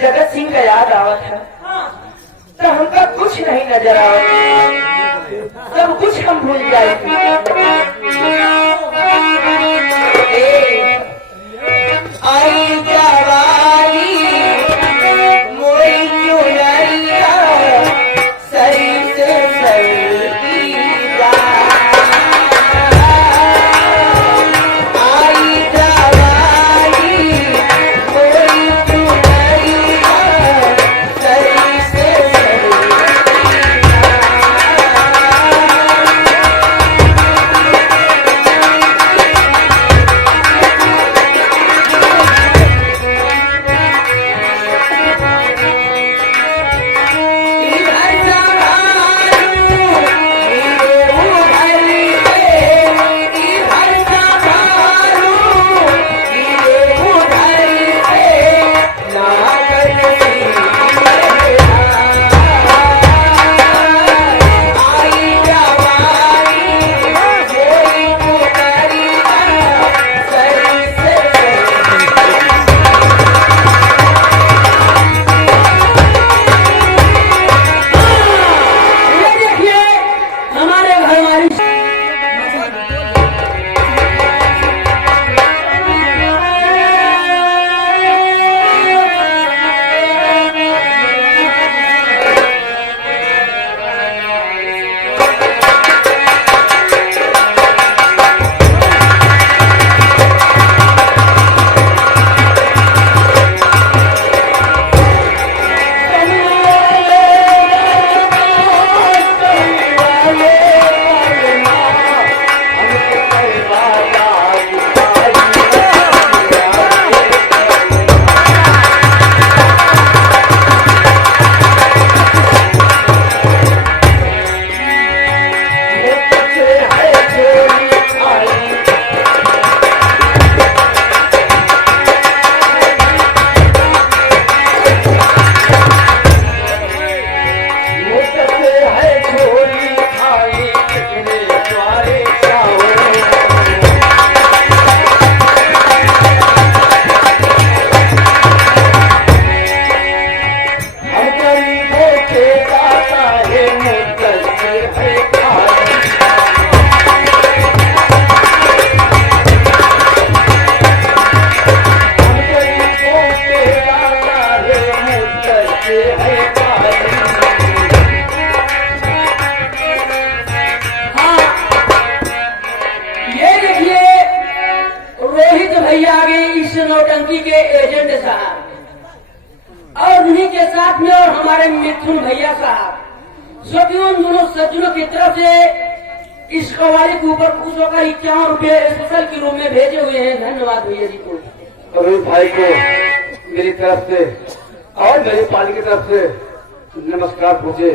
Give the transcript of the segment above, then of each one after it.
जगत सिंह का याद आवत है तो हमका कुछ नहीं नजर आवत, सब कुछ हम भूल जाए। आई जवानी मोरी चुनरिया सही से सही जा, आई जवानी मोरी चुनरिया सही से सही नौटंकी के एजेंट साहब और उन्हीं के साथ में और हमारे मिथुन भैया साहब जो कि उन दोनों सज्जनों की तरफ से इस कवाली के ऊपर खुश होकर 51 रुपये स्पेशल के रूप में भेजे हुए हैं। धन्यवाद भैया जी को, अरुण भाई को मेरी तरफ से और मेरी पाली की तरफ से नमस्कार पूछे।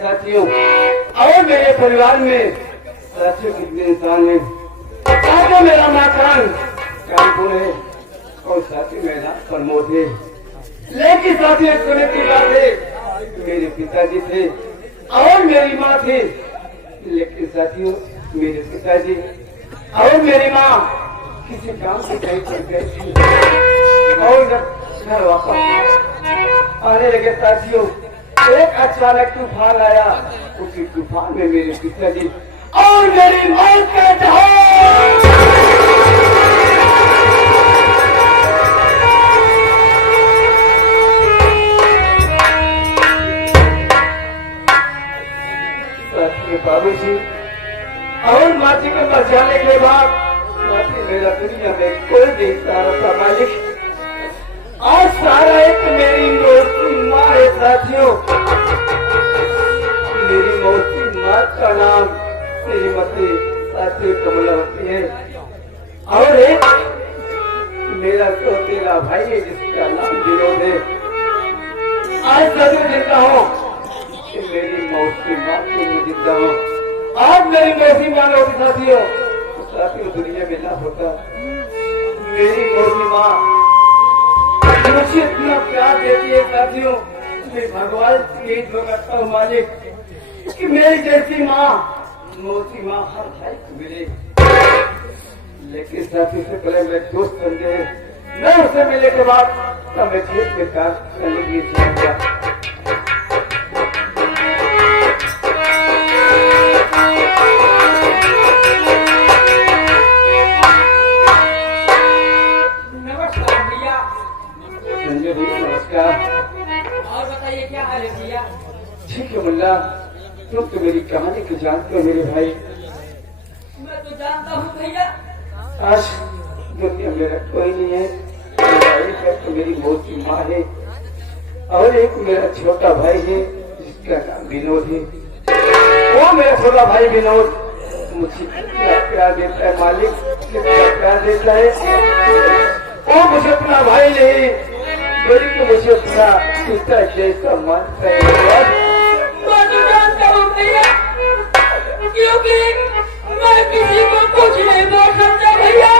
साथियों और मेरे परिवार में साथियों कितने इंसान हैं। मेरा मकान कानपुर है और साथी मेरा प्रमोद है। लेकिन साथियों सुने की बात है, मेरे पिताजी थे और मेरी माँ थी। लेकिन साथियों मेरे पिताजी और मेरी माँ किसी काम से कहीं चल गए थे और जब घर वापस आने लगे साथियों, एक अचानक तूफान आया। उसी तूफान में मेरे पिताजी और मेरी मौत का जहाज बाबू जी और माँ जी को बचाने के बाद माती मेरा दुनिया में कोई नहीं सारा था मालिक। आज सारा एक मेरी मौसी माँ है साथियों। मेरी मौसी माँ का नाम श्रीमती साथियों कमलावती है और एक मेरा सौतेला भाई है जिसका नाम विनोद है। आज सभी जिंदा हूँ, मेरी मौसी माँ के लिए जिंदा हूँ। आज मेरी मौसी माँ होती साथियों, साथियों दुनिया में ना होता। मेरी मौसी माँ मुझे इतना प्यार देती है साथियों, मैं भगवान से यही दुआ करता हूँ मालिक कि मेरी जैसी माँ मौसी माँ हर भाई को मिले। लेकिन साथी से पहले मैं दोस्त समझे, मैं उससे मिलने के बाद तब मैं खेत में काम करने के लिए जाऊंगा। और बताइए क्या हाल है भैया? ठीक है मुल्ला, तुम तो मेरी कहानी को जानते हो मेरे भाई। मैं तो जानता हूँ भैया। आज दुनिया मेरा कोई नहीं है, मेरा एक है तो मेरी मौसी माँ है और एक मेरा छोटा भाई है जिसका नाम विनोद है। वो मेरा छोटा भाई विनोद मुझे कितना प्यार देता है मालिक, कितना प्यार देता है। वो मुझे अपना भाई नहीं बल्कि मुझे अपना पिता जैसा मानता है। मैं तो जानता हूँ भैया, क्योंकि मैं किसी को कुछ नहीं बोल सकता भैया।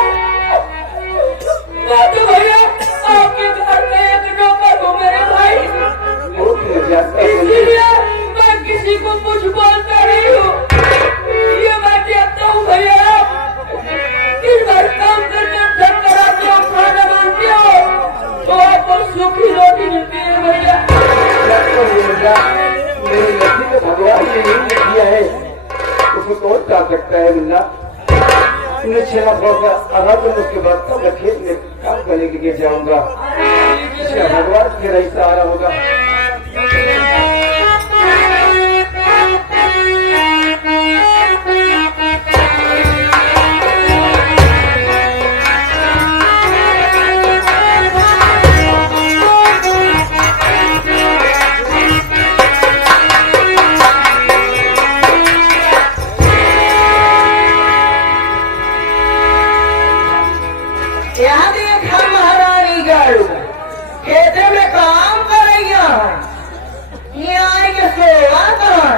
मैं तो भैया आपके घर में एक नौकर हूँ मेरे भाई, इसलिए मैं किसी को कुछ बोलता नहीं हूँ। ये मैं कहता हूँ भैया, दिन भर काम करके थक कर आते हो, खाना बनाते हो तो आपको सूखी रोटी मिलती है भैया। मेरी लड़की को भगवान ने नहीं किया है, उसको कौन चाह सकता है मुन्ना। उन्हें छेना थोड़ा आधा दिन उसके बाद तब मैं खेत में काम करने के लिए जाऊंगा। भगवान के रही सहारा होगा। यहाँ देख हम महारानी गाड़ू खेते में काम कर रही है, यहाँ के सेवा कर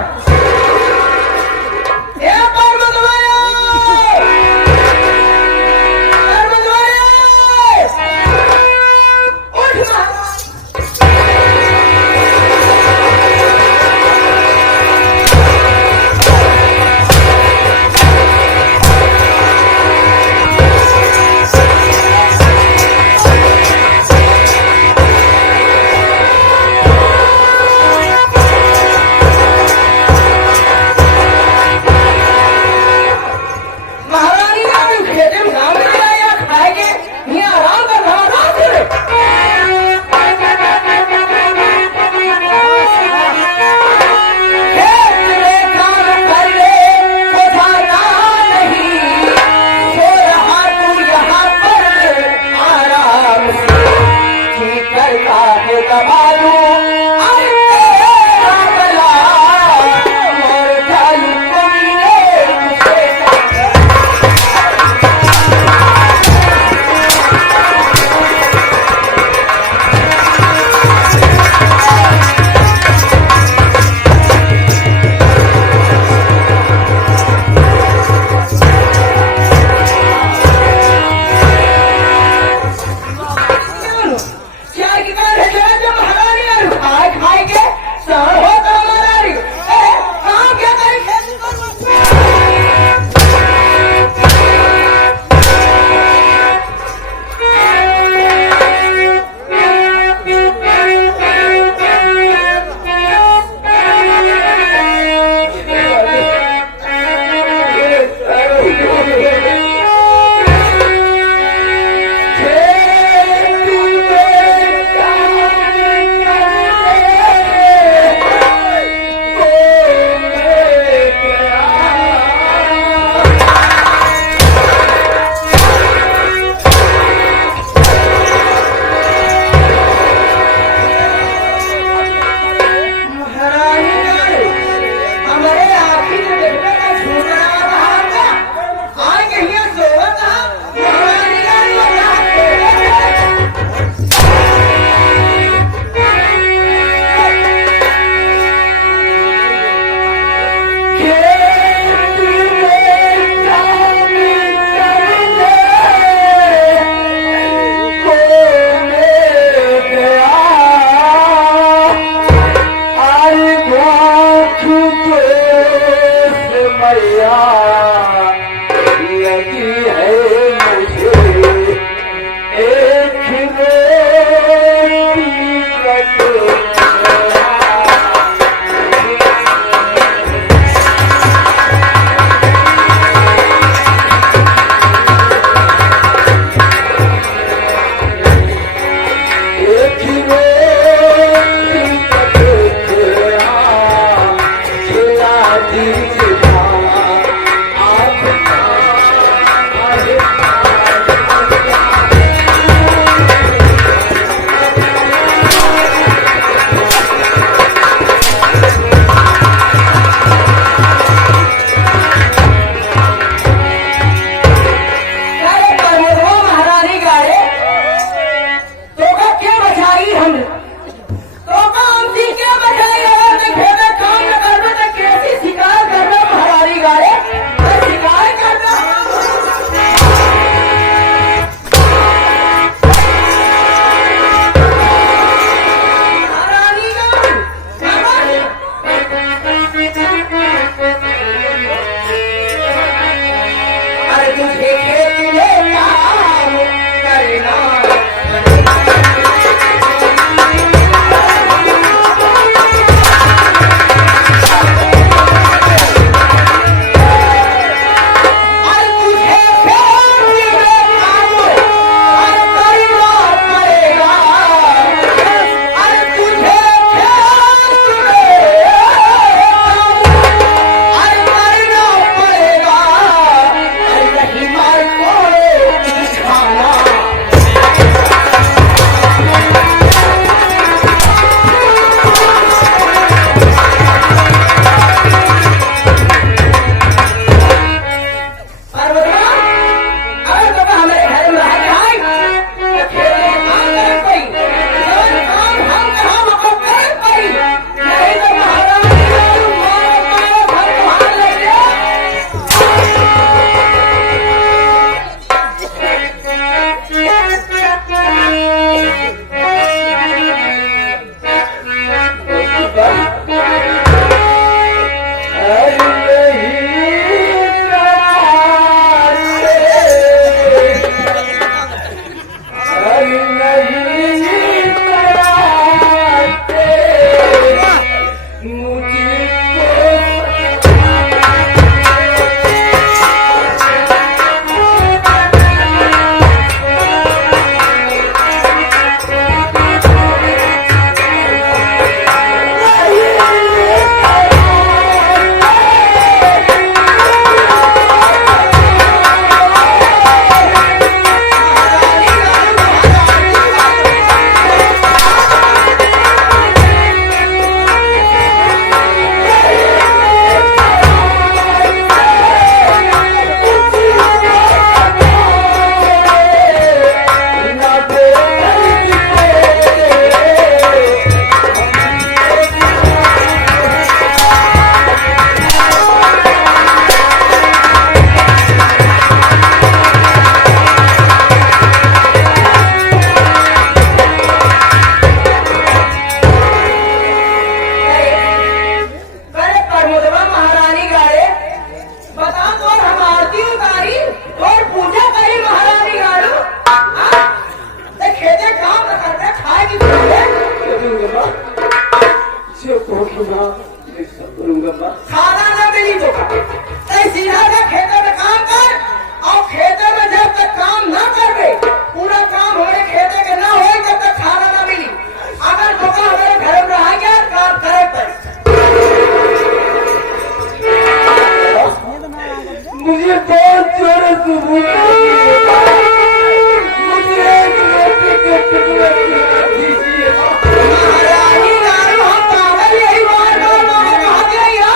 खाना न मिली तो सीधा जा खेतों में काम कर और खेतों में जब तक काम न करबे पूरा काम हमारे खेते के न हो तब तक खाना न मिली। अगर धोखा हमारे घर में रह गया काम करे मुझे बहुत जोर से भूख लगी है। मुझे एक रोटी के टुकड़े खिला दीजिए। महारानी नारू हम पागल यही बार बार कहा गया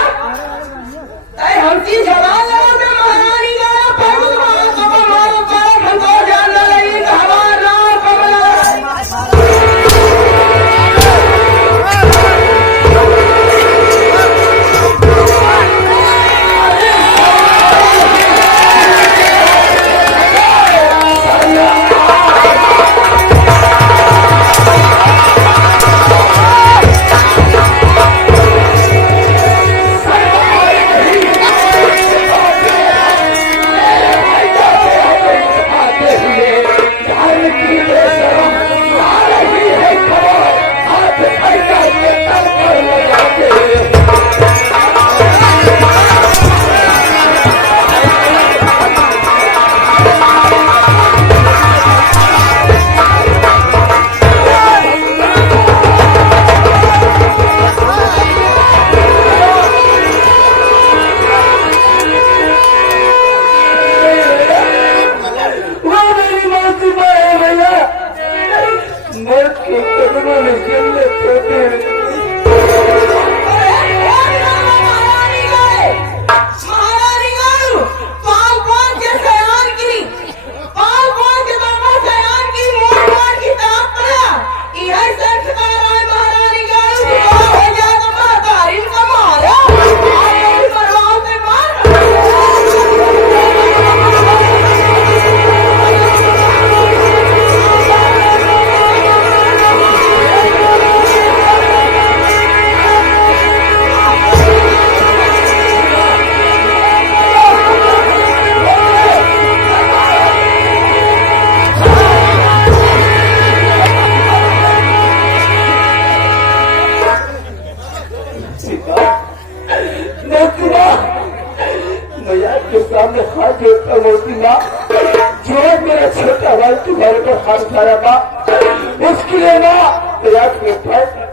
उसके लिए ना प्रयास में फैसला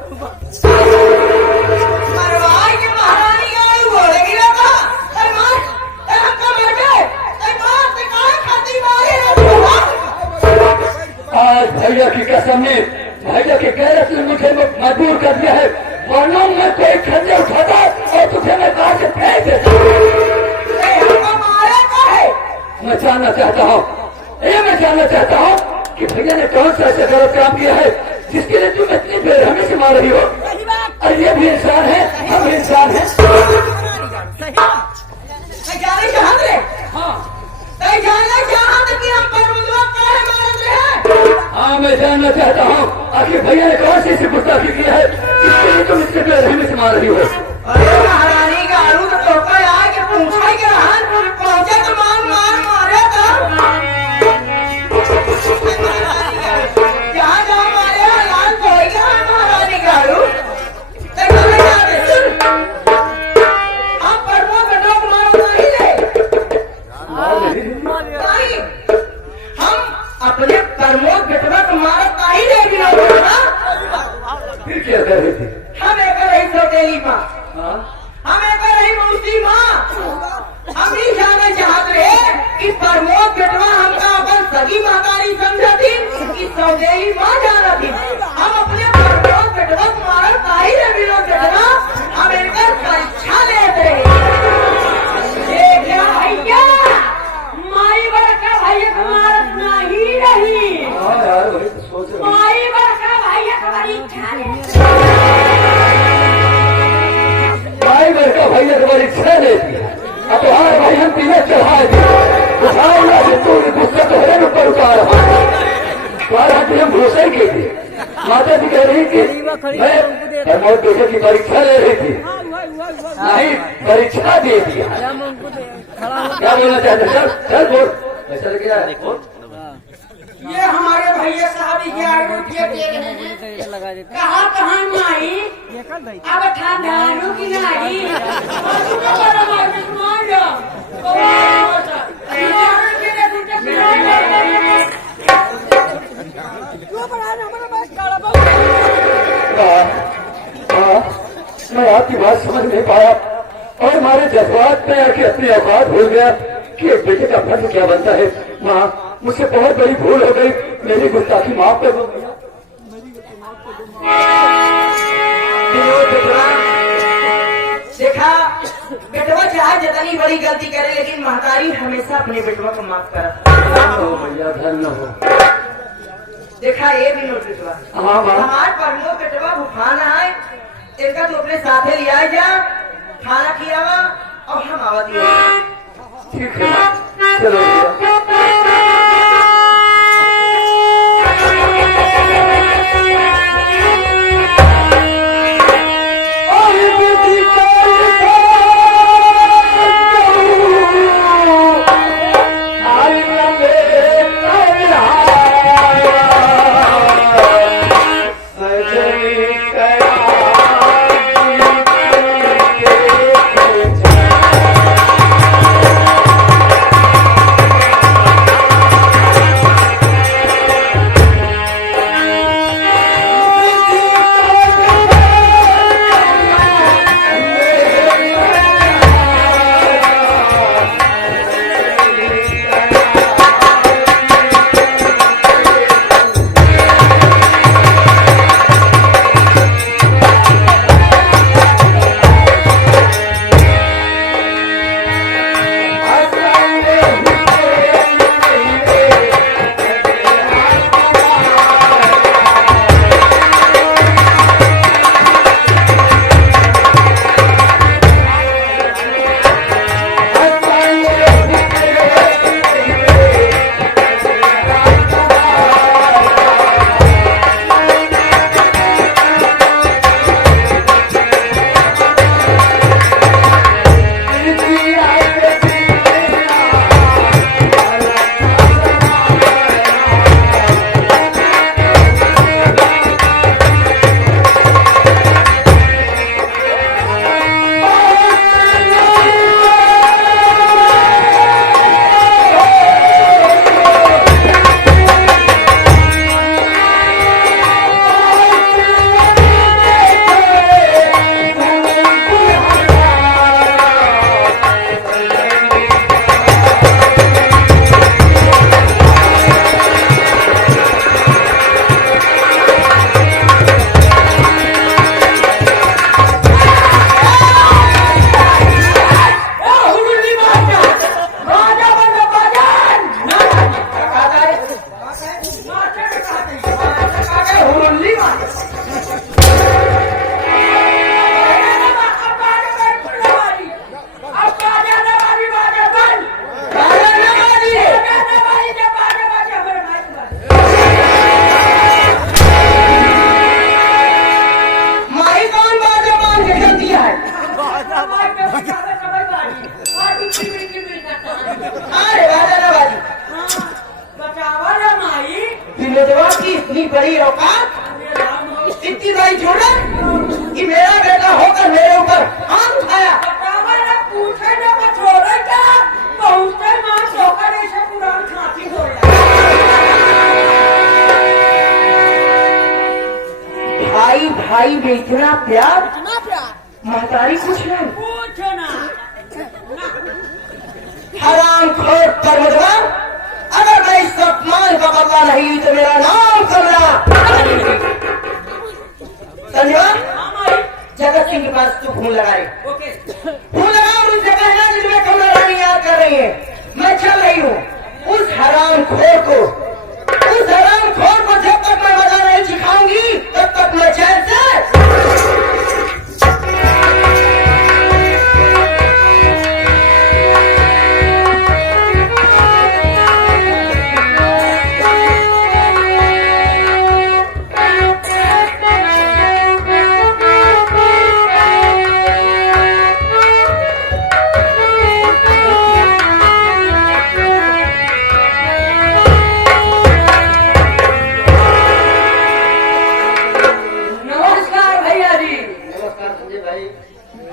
मरवाई के महारानी आई बोलेगी ना था अरे मार अरे हम का मर गए अरे मार से कहाँ खाती मारे आज भैया की कसम ने भैया के गैरत ने मुझे मजबूर कर दिया है, वरना मैं कोई खंजर उठाता और तुझे मैं कहा से फेंक देता। हमको मारे का है मैं जानना चाहता हूँ, ये मैं जानना चाहता हूँ कि भैया ने कौन सा ऐसा गलत काम किया है जिसके लिए तुम इतनी बेरहमी से मार रही हो। अरे ये भी इंसान है, हम भी इंसान हैं। मैं जाने चाहते हाँ मैं जानना चाहते कि हम परमुदवा काहे मारत रहे हाँ, मैं जानना चाहता हूँ आखिर भैया ने कौन सी ऐसी गुस्ताखी किया है जिसके लिए तुम इतने बेरहमी से मार रही हो। अरे महारानी का आलू तो टोका आया कि पूछा ही क्या पहुंचा तो मार मार मारे था जहाँ जहाँ मारे लाल तो ही गया महारानी का आलू हम परमो बेटो को मारो नहीं ले नहीं हम अपने परमो बेटवा को मारो नहीं ले भी फिर क्या कर रही थी? हम एक रही सौतेली माँ हाँ? हम एक रही मौसी माँ हम नहीं जानना चाहते रहे कि प्रमोद बेटवा हमका अपन सगी महतारी समझा थी कि सौदेली माँ जाना थी। हम अपने प्रमोद बेटवा को मारत नहीं रे विनोद बेटवा हम एक परीक्षा लेते रहे। ये क्या भैया माई बड़का भैया को मारत नहीं रही, हाँ यार वही तो सोच रहा हूँ। माई बड़का भैया का परीक्षा ले भाई बड़का भैया तुम्हारी इच्छा लेती है, अब तुम्हारे भाई हम तीनों चढ़ाए थे तू गुस्सा तो है ऊपर उतार तुम्हारे हाथ हम भरोसा ही की थी। माता जी कह रही थी मैं प्रमोद बेटे की परीक्षा ले रही थी, नहीं परीक्षा दे दिया। क्या बोलना चाहते चल चल बोल चल गया बोल। ये हमारे भैया साहब 11 रुपये दे रहे हैं, कहाँ कहाँ माई अब ठंडा की नहीं मैं आपकी बात समझ नहीं पाया और हमारे जज्बात में आके अपनी औकात भूल गया कि एक बेटे का फर्ज क्या बनता है। माँ मुझसे बहुत बड़ी भूल हो गई, मेरी गुस्ताखी माफ कर दो। देखा बेटवा चाहे जितनी बड़ी गलती करे लेकिन महतारी हमेशा अपने बेटवा को माफ करा। भैया धन्य हो। देखा ये भी नोट बेटवा हाँ माँ हमारे परमो बेटवा भूखान है इनका तो अपने साथे लिया जा खाना खिलावा और हम आवा दिया। ठीक है चलो हुरुल्ली मार माई कौन बाजा मान के चलती है अरे राजा नवाजी दिलदवा की इतनी बड़ी औकात इतनी बड़ी जुर्रत कि मेरा बेटा होकर मेरे ऊपर हाथ उठाया भाई भाई में इतना प्यार महतारी कुछ नहीं हराम खोर परवरदिगार अगर मैं इस अपमान का बदला नहीं ली तो मेरा नाम कमला समझा जगत सिंह के पास तू फोन लगाए फोन लगा मुझसे कहना जिसमें कमला रानी याद कर रही है मैं चल रही हूँ उस हराम खोर को जब तक मैं मजा नहीं सिखाऊंगी तब तक मैं चैन से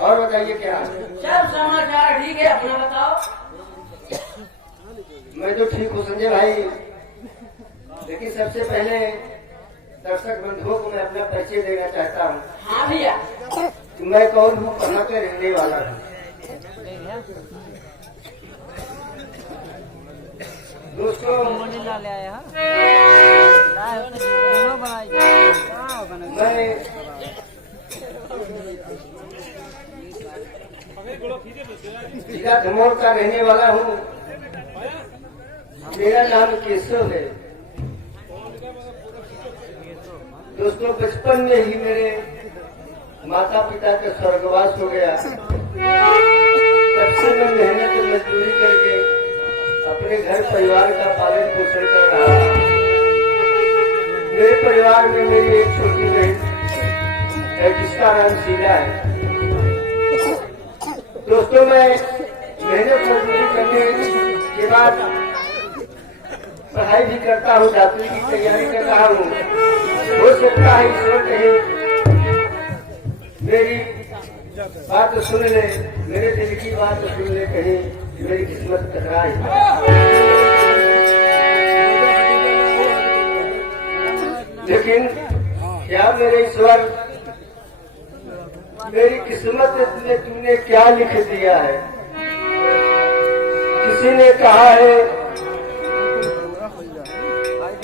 और बताइए क्या सब समाचार ठीक है अपना बताओ मैं तो ठीक हूँ संजय भाई लेकिन सबसे पहले दर्शक बंधुओं को मैं अपना परिचय देना चाहता हूँ हाँ भैया मैं कौन हूँ कहाँ का रहने वाला हूँ दोस्तों मैं जिला धमोर का रहने वाला हूँ मेरा नाम केशव है दोस्तों बचपन में ही मेरे माता पिता का स्वर्गवास हो गया तब से मैं मेहनत और मजदूरी करके अपने घर परिवार का पालन पोषण कर रहा हूँ मेरे परिवार में मेरी एक छोटी बहन है जिसका नाम शीला है दोस्तों मैं मेहनत मजदूरी करने के बाद पढ़ाई भी करता हूँ डॉक्टरी की तैयारी कर रहा हूँ हो सकता है ईश्वर कहीं मेरी बात सुन ले मेरे दिल की बात सुन ले कहीं मेरी किस्मत टकराए लेकिन क्या मेरे ईश्वर मेरी किस्मत में तुमने क्या लिख दिया है किसी ने कहा है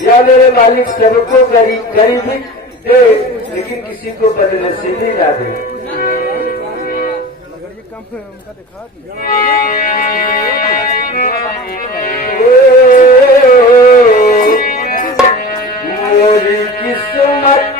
या मेरे मालिक सबको गरीबी दे लेकिन किसी को बदनसीबी ना दे मेरी किस्मत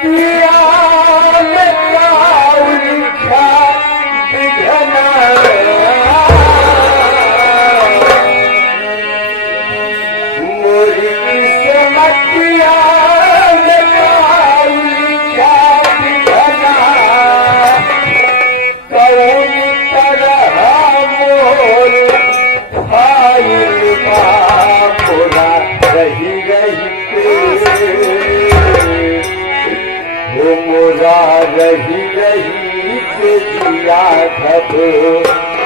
रही रही जिया घबराए